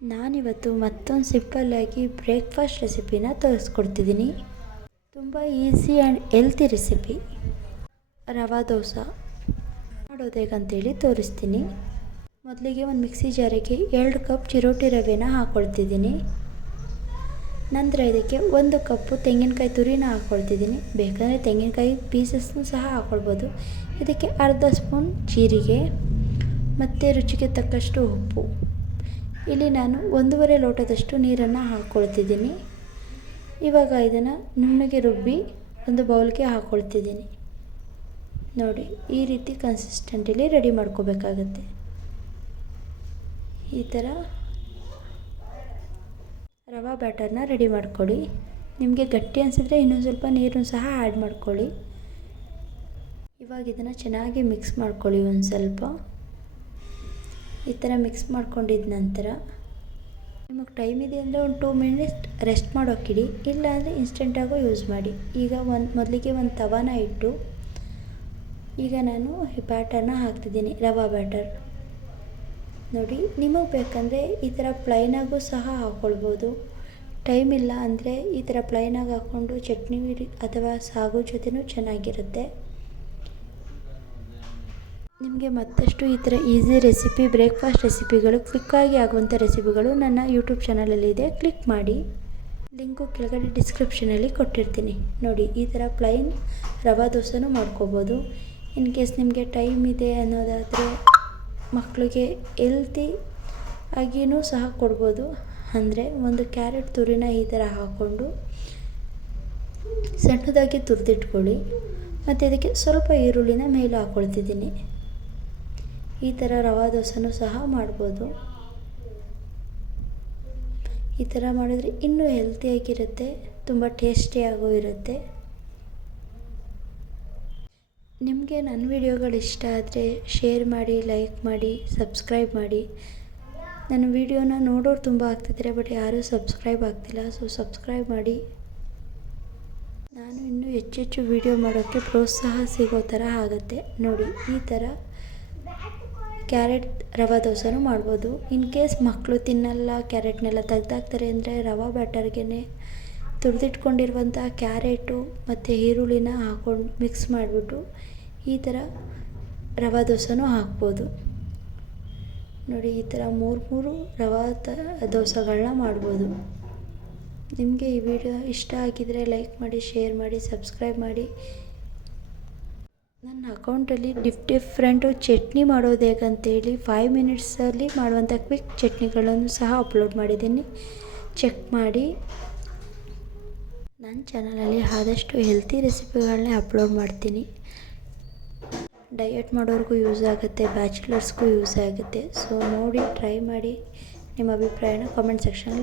ನಾನಿವತ್ತು ಮತ್ತೊಂದು ಸಿಂಪಲ್ಲಾಗಿ ಬ್ರೇಕ್ಫಾಸ್ಟ್ ರೆಸಿಪಿನ ತೋರಿಸ್ಕೊಡ್ತಿದ್ದೀನಿ. ತುಂಬ easy and healthy recipe. Rava dosa. ಮಾಡೋದು ಹೇಗಂತೇಳಿ ತೋರಿಸ್ತೀನಿ. ಮೊದಲಿಗೆ ಒಂದು ಮಿಕ್ಸಿ ಜಾರಿಗೆ ಎರಡು ಕಪ್ ಚಿರೋಟಿ ರವೆನ ಹಾಕ್ಕೊಳ್ತಿದ್ದೀನಿ ನಂತರ ಇದಕ್ಕೆ ಒಂದು ಕಪ್ಪು ತೆಂಗಿನಕಾಯಿ ತುರಿನ ಹಾಕ್ಕೊಳ್ತಿದ್ದೀನಿ ಬೇಕಂದರೆ ತೆಂಗಿನಕಾಯಿ ಪೀಸಸ್ನು ಸಹ ಹಾಕ್ಕೊಳ್ಬೋದು ಇದಕ್ಕೆ ಅರ್ಧ ಸ್ಪೂನ್ ಜೀರಿಗೆ, ಮತ್ತು ರುಚಿಗೆ ತಕ್ಕಷ್ಟು ಉಪ್ಪು. ಇಲ್ಲಿ ನಾನು ಒಂದೂವರೆ ಲೋಟದಷ್ಟು ನೀರನ್ನು ಹಾಕ್ಕೊಳ್ತಿದ್ದೀನಿ ಇವಾಗ ಇದನ್ನು ನುಣ್ಣಗೆ ರುಬ್ಬಿ ಒಂದು ಬೌಲ್ಗೆ ಹಾಕ್ಕೊಳ್ತಿದ್ದೀನಿ ನೋಡಿ, ಈ ರೀತಿ ಕನ್ಸಿಸ್ಟೆಂಟಲ್ಲಿ ರೆಡಿ ಮಾಡ್ಕೋಬೇಕಾಗತ್ತೆ. ಈ ಥರ ರವಾ ಬ್ಯಾಟರ್ನ ರೆಡಿ ಮಾಡ್ಕೊಳ್ಳಿ. ನಿಮಗೆ ಗಟ್ಟಿ ಅನಿಸಿದ್ರೆ ಇನ್ನೊಂದು ಸ್ವಲ್ಪ ನೀರನ್ನು ಸಹ ಆ್ಯಡ್ ಮಾಡ್ಕೊಳ್ಳಿ. ಇವಾಗ ಇದನ್ನು ಚೆನ್ನಾಗಿ ಮಿಕ್ಸ್ ಮಾಡ್ಕೊಳ್ಳಿ ಒಂದು ಸ್ವಲ್ಪ. ಈ ಥರ ಮಿಕ್ಸ್ ಮಾಡ್ಕೊಂಡಿದ್ದ ನಂತರ ನಿಮಗೆ ಟೈಮ್ ಇದೆ ಅಂದರೆ ಒಂದು ಟೂ ಮಿನಿಟ್ಸ್ ರೆಸ್ಟ್ ಮಾಡೋಕ್ಕಿಡಿ ಇಲ್ಲ ಅಂದರೆ ಇನ್ಸ್ಟೆಂಟಾಗೂ ಯೂಸ್ ಮಾಡಿ. ಈಗ ಒಂದು, ಮೊದಲಿಗೆ ಒಂದು ತವಾನ ಇಟ್ಟು, ಈಗ ನಾನು ಈ ಬ್ಯಾಟರ್ನ ಹಾಕ್ತಿದ್ದೀನಿ, ರವಾ ಬ್ಯಾಟರ್ ನೋಡಿ, ನಿಮಗೆ ಬೇಕಂದರೆ ಈ ಥರ ಪ್ಲೈನಾಗೂ ಸಹ ಹಾಕ್ಕೊಳ್ಬೋದು ಟೈಮ್ ಇಲ್ಲ ಅಂದರೆ ಈ ಥರ ಪ್ಲೈನಾಗಿ ಹಾಕ್ಕೊಂಡು ಚಟ್ನಿ, ಅಥವಾ ಸಾಗು ಜೊತೆನೂ ಚೆನ್ನಾಗಿರುತ್ತೆ. ನಿಮಗೆ ಮತ್ತಷ್ಟು ಈ ಥರ ಈಸಿ ರೆಸಿಪಿ, ಬ್ರೇಕ್ಫಾಸ್ಟ್ ರೆಸಿಪಿಗಳು, ಕ್ವಿಕ್ಕಾಗಿ ಆಗುವಂಥ ರೆಸಿಪಿಗಳು ನನ್ನ ಯೂಟ್ಯೂಬ್ ಚಾನಲಲ್ಲಿದೆ ಕ್ಲಿಕ್ ಮಾಡಿ. ಲಿಂಕು ಕೆಳಗಡೆ ಡಿಸ್ಕ್ರಿಪ್ಷನಲ್ಲಿ ಕೊಟ್ಟಿರ್ತೀನಿ. ನೋಡಿ, ಈ ಥರ ಪ್ಲೈನ್ ರವಾ ದೋಸೆನೂ ಮಾಡ್ಕೋಬೋದು. ಇನ್ ಕೇಸ್ ನಿಮಗೆ ಟೈಮ್ ಇದೆ ಅನ್ನೋದಾದರೆ ಮಕ್ಕಳಿಗೆ ಎಲ್ತಿ ಆಗಿಯೂ ಸಹ ಕೊಡ್ಬೋದು. ಅಂದರೆ ಒಂದು ಕ್ಯಾರೆಟ್ ತುರಿನ ಈ ಥರ ಹಾಕ್ಕೊಂಡು ಸಣ್ಣದಾಗಿ ತುರಿದಿಟ್ಕೊಳ್ಳಿ. ಮತ್ತು ಇದಕ್ಕೆ ಸ್ವಲ್ಪ ಈರುಳ್ಳಿನ ಮೇಲೆ ಹಾಕ್ಕೊಳ್ತಿದ್ದೀನಿ. ಈ ಥರ ರವಾ ದೋಸೆನೂ ಸಹ ಮಾಡ್ಬೋದು. ಈ ಥರ ಮಾಡಿದ್ರೆ ಇನ್ನೂ ಹೆಲ್ತಿಯಾಗಿರುತ್ತೆ ತುಂಬ ಟೇಸ್ಟಿಯಾಗೂ ಇರುತ್ತೆ. ನಿಮಗೆ ನನ್ನ ವಿಡಿಯೋಗಳು ಇಷ್ಟ ಆದರೆ ಶೇರ್ ಮಾಡಿ ಲೈಕ್ ಮಾಡಿ ಸಬ್ಸ್ಕ್ರೈಬ್ ಮಾಡಿ. ನನ್ನ ವಿಡಿಯೋನ ನೋಡೋರು ತುಂಬ ಆಗ್ತಿದ್ದಾರೆ ಬಟ್ ಯಾರೂ ಸಬ್ಸ್ಕ್ರೈಬ್ ಆಗ್ತಿಲ್ಲ ಸೊ ಸಬ್ಸ್ಕ್ರೈಬ್ ಮಾಡಿ. ನಾನು ಇನ್ನೂ ಹೆಚ್ಚೆಚ್ಚು ವಿಡಿಯೋ ಮಾಡೋಕ್ಕೆ ಪ್ರೋತ್ಸಾಹ ಸಿಗೋ ಥರ ಆಗುತ್ತೆ. ನೋಡಿ, ಈ ಥರ ಕ್ಯಾರೆಟ್ ರವೆ ದೋಸೆನೂ ಮಾಡ್ಬೋದು. ಇನ್ ಕೇಸ್ ಮಕ್ಕಳು ತಿನ್ನಲ್ಲ, ಕ್ಯಾರೆಟ್ನೆಲ್ಲ ತೆಗ್ದಾಕ್ತಾರೆ ಅಂದರೆ ರವೆ ಬ್ಯಾಟರ್ಗೆ ತುರಿದಿಟ್ಕೊಂಡಿರುವಂಥ ಕ್ಯಾರೆಟು ಮತ್ತು ಈರುಳ್ಳಿನ ಹಾಕ್ಕೊಂಡು ಮಿಕ್ಸ್ ಮಾಡಿಬಿಟ್ಟು ಈ ಥರ ರವೆ ದೋಸೆನೂ ಹಾಕ್ಬೋದು. ನೋಡಿ, ಈ ಥರ ಮೂರು ಮೂರು ರವೆ ತ ದೋಸೆಗಳನ್ನ ಮಾಡ್ಬೋದು. ನಿಮಗೆ ಈ ವಿಡಿಯೋ ಇಷ್ಟ ಆಗಿದ್ದರೆ ಲೈಕ್ ಮಾಡಿ, ಶೇರ್ ಮಾಡಿ, ಸಬ್ಸ್ಕ್ರೈಬ್ ಮಾಡಿ. ನನ್ನ ಅಕೌಂಟಲ್ಲಿ ಡಿಫ್ ಡಿಫ್ರೆಂಟು ಚಟ್ನಿ ಮಾಡೋದು ಹೇಗಂತೇಳಿ ಫೈವ್ ಮಿನಿಟ್ಸಲ್ಲಿ ಮಾಡುವಂಥ ಕ್ವಿಕ್ ಚಟ್ನಿಗಳನ್ನು ಸಹ ಅಪ್ಲೋಡ್ ಮಾಡಿದ್ದೀನಿ. ಚೆಕ್ ಮಾಡಿ. ನನ್ನ ಚಾನಲಲ್ಲಿ ಆದಷ್ಟು ಹೆಲ್ತಿ ರೆಸಿಪಿಗಳನ್ನೇ ಅಪ್ಲೋಡ್ ಮಾಡ್ತೀನಿ. ಡಯಟ್ ಮಾಡೋರಿಗೂ ಯೂಸ್ ಆಗುತ್ತೆ, ಬ್ಯಾಚುಲರ್ಸ್ಗೂ ಯೂಸ್ ಆಗುತ್ತೆ. ಸೊ ನೋಡಿ, ಟ್ರೈ ಮಾಡಿ. ನಿಮ್ಮ ಅಭಿಪ್ರಾಯನ ಕಾಮೆಂಟ್ ಸೆಕ್ಷನಲ್ಲಿ